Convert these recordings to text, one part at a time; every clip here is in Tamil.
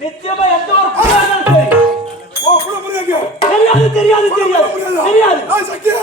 நிச்சயமா எந்த ஒரு தெரியாது தெரியாது தெரியாது தெரியாது ஆ சக்தியா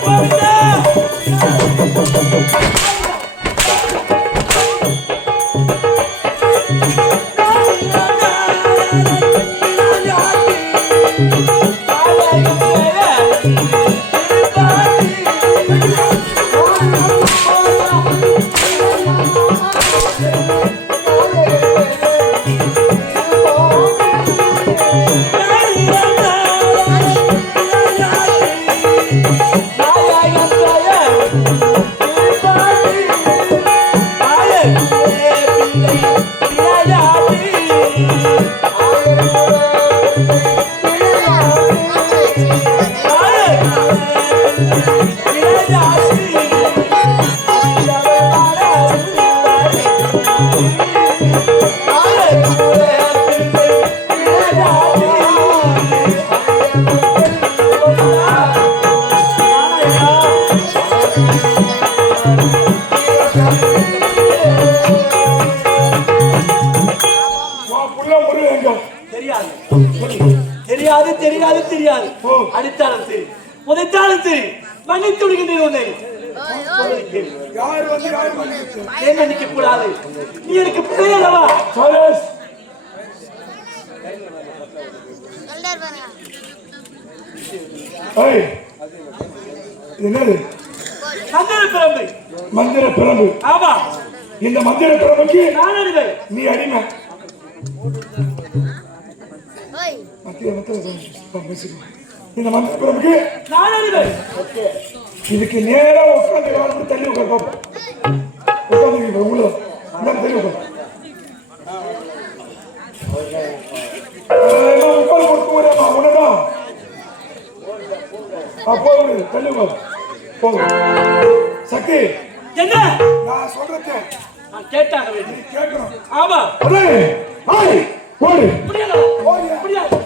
você. தெரியாது தெரியாது தெரியாது. அடித்தாலும் சரி. புதைத்தாலும் சரி. மன்னித்து விடுகின்றேன் உன்னை. ஏன் மன்னிக்க கூடாது? நீ எனக்கு பிள்ளை அல்லவா? என்னது? மந்திர பிரபு ஆமா. இந்த மந்திர பிரபுக்கு நான் நீ அடிமை. மத்திய மத்திய பேசிக்கோ இந்த மந்திர அறிவேன் இதுக்கு நேரா உட்காந்து வாழ்ந்து தள்ளி உட்கார் பாப்போம் உட்காந்து உள்ள. இந்த தள்ளி உட்கார் உட்கார் கொடுக்க முடியாமா உன்னதான் அப்போ தள்ளி உட்கார். போங்க சக்தி. என்ன? நான் வேண்டும் நீ கேட்கணும். ஆமா. ஹாய் போடு முடியாது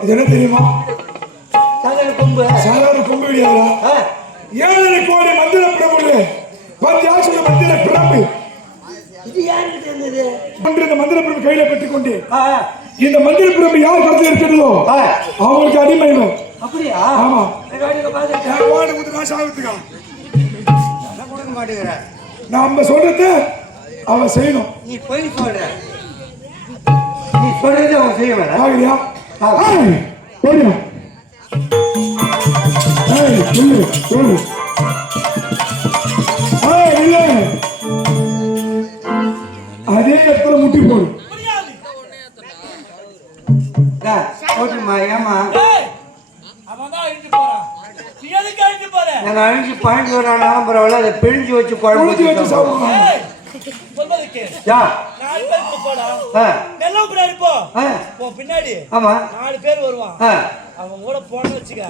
இது என்ன தெரியுமா? சாதாரண கொம்பு. சாதாரண கொம்பு கிடையாதுடா. ஆ, ஏழரை கோடி மந்திர பிரபுல பஞ்சாசுர மந்திர பிரபு. இது யாருக்கு தெரிஞ்சது? ஒன்று இந்த மந்திர பிரபு கையில பெற்றுக் கொண்டு ஆ, இந்த மந்திர பிரபு யார் கடத்தி இருக்கிறதோ? அவங்களுக்கு அடிமை. அப்படியா? ஆமா. கொடுத்து காசு ஆகுதுக்கா கொடுக்க மாட்டேங்கிறேன் நாம சொல்றத அவன் செய்யணும். நீ போய் சொல்ற. நீ சொல்றது அவன் செய்ய வேணாம். ஆகலையா போயிடும் அதே இடத்துல முட்டி போடும் ஏமா அவன் தான் போடியா ஏய் சொல்லு சொல்லு பாயிண்ட் வரானாலும் பரவாயில்ல. அதை பிழிஞ்சு வச்சு குழம்பு. யா. நாலு பேருக்கு போடா. மெல்ல பின்னாடி போ. போ பின்னாடி. ஆமா. நாலு பேர் வருவான். அவன் கூட போன வச்சுக்க.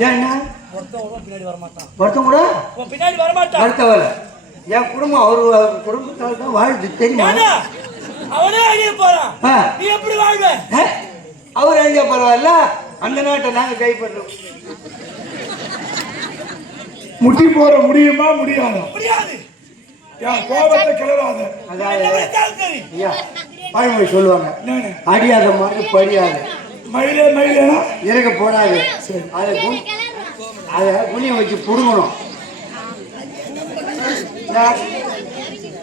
ஒருத்தன் கூட பின்னாடி வரமாட்டான். ஒருத்தன் கூட? உன் பின்னாடி வரமாட்டான். அடுத்த வேலை என் குடும்பம் அவரு அவர் குடும்பத்தால் தான் வாழுது தெரியுமா? அவனே அடிய போறான். நீ எப்படி வாழ்வ? அவர் எங்க பரவாயில்ல. அந்த நாட்டை நாங்க கைப்பற்றோம். முட்டி போற முடியுமா முடியாதா? முடியாது. கோபத்தை கிளறாத. பழமொழி சொல்லுவாங்க. அடியாத மாதிரி படியாது. மயிலே மயிலேனா? இறக்க போடாது. அதை அதை குனிய வச்சு புடுங்கணும்.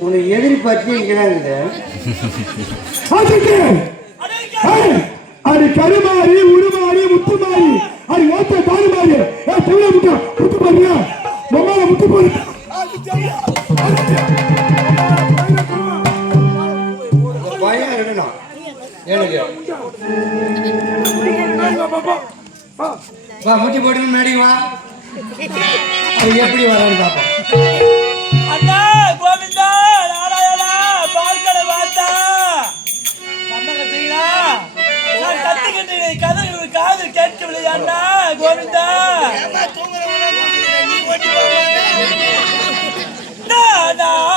உன்னை எதிரி பற்றி இருக்கிறாங்க அது கருமாறி உருமாறி முத்துமாறி. அது ஓட்ட தாறுமாறி. ஏ தமிழ முட்டை முத்து பாருங்க பொம்மால முத்து பயம் எனக்கு வா முட்டி போட்டு மேடி வா. அது எப்படி வரான்னு பார்ப்போம். அண்ணா கோவிந்தா நாராயணா பார்க்கட வாத்தா. கண்ணக நான் கத்துக்கிட்டு கதை காது கேட்கவில்லை அண்ணா கோவிந்தா? நானாரிய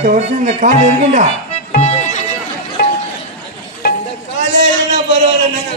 அடுத்த வருஷம் இந்த கால் இருக்குண்டா. இந்த காலே இல்லைன்னா பரவாயில்ல நாங்க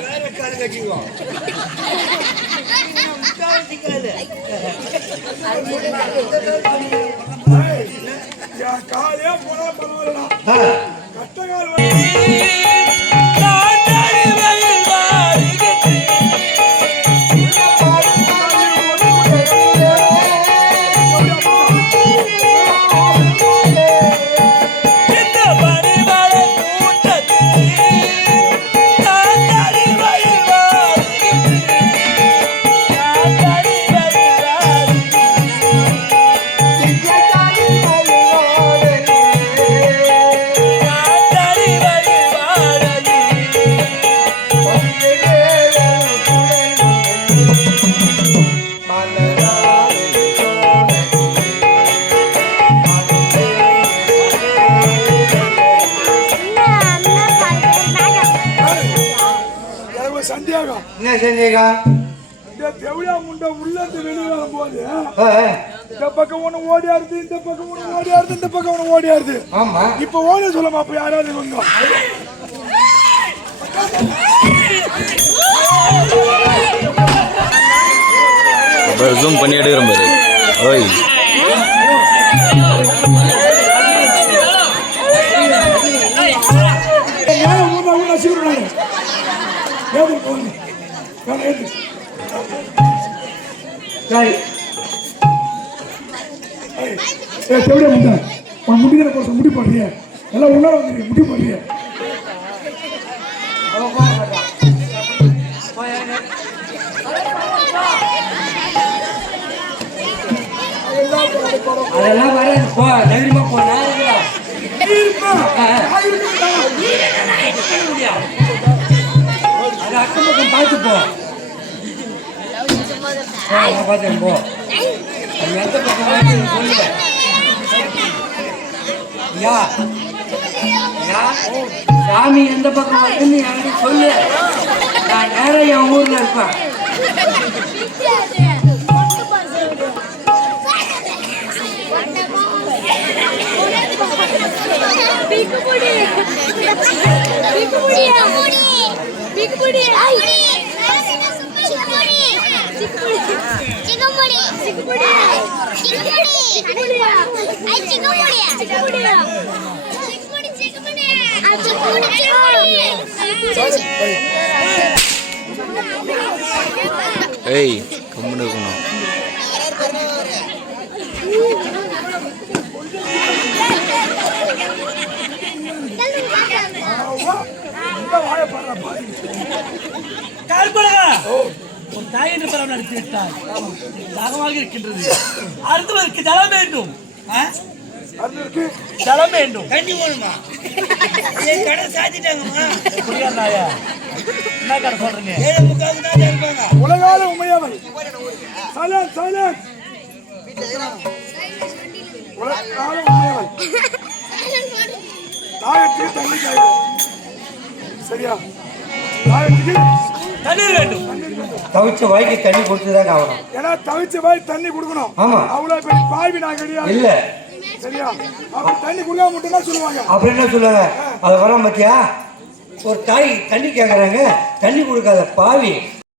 செஞ்சீங்க இந்த தெவிழா முண்டை உள்ள இருந்து வெளியே வரும்போது ஆ, ஆ, இந்த பக்கம் ஒண்ணு ஓடியாருது இந்த பக்கம் ஒண்ணு ஓடியாருது இந்த பக்கம் ஒண்ணு ஓடியாருது ஆமா இப்ப ஓட சொல்லமா அப்ப யாராவது இவங்க ஜூம் பண்ணி எடுக்கிறேன் பாரு ஓய் நேரம் ஊர்ல ஊர்ல சீக்கிரம் வேணா ஏது சரி ஏ முட்டை உன் முடி தானே முடி போடுறிய எல்லாம் உன்னால வந்துருக்க முடி போடுறிய அதெல்லாம் வராது போ தைரியமா போ நான் இருக்கிறேன். அது அக்கம் பக்கம் பார்த்து போ நான் பார்த்தேன் போ அது எந்த பக்கம் வருதுன்னு யா யா சாமி எந்த பக்கம் வருதுன்னு எனக்கு சொல்லு நான் நேரம் என் ஊர்ல இருப்பேன் ஏய் கம்முன்னு இருக்கணும். கற்பழகா? உன் தாய் என்று பரம் நடத்தி விட்டாய்? தாகமாக இருக்கின்றது. அருந்துவதற்கு ஜலம் வேண்டும்? ஜலம் வேண்டும். வேணுமா என் கடை சாத்திட்டாங்கம்மா. புரியா நாயா? என்ன கடை சொல்றீங்க? ஏழை முக்காவுக்கு தான் இருப்பாங்க. உலகால உமையவன். சைலன் சைலன். உலகால உமையவன். தாயத்துக்கு தண்ணி சரியா? தாயத்துக்கு தண்ணீர் வேண்டும். தவிச்ச வாய்க்கு தண்ணி கொடுத்து தான் ஆகணும். ஏன்னா தவிச்ச வாய் தண்ணி கொடுக்கணும். ஆமா. அவ்வளவு பெரிய பாவி நான் கிடையாது. இல்ல. சரியா? அப்ப தண்ணி கொடுக்காம மட்டும் தான் சொல்லுவாங்க. அப்படி என்ன சொல்லுங்க அதை வரோம் பார்த்தியா ஒரு தாய் தண்ணி கேட்குறாங்க தண்ணி கொடுக்காத பாவி.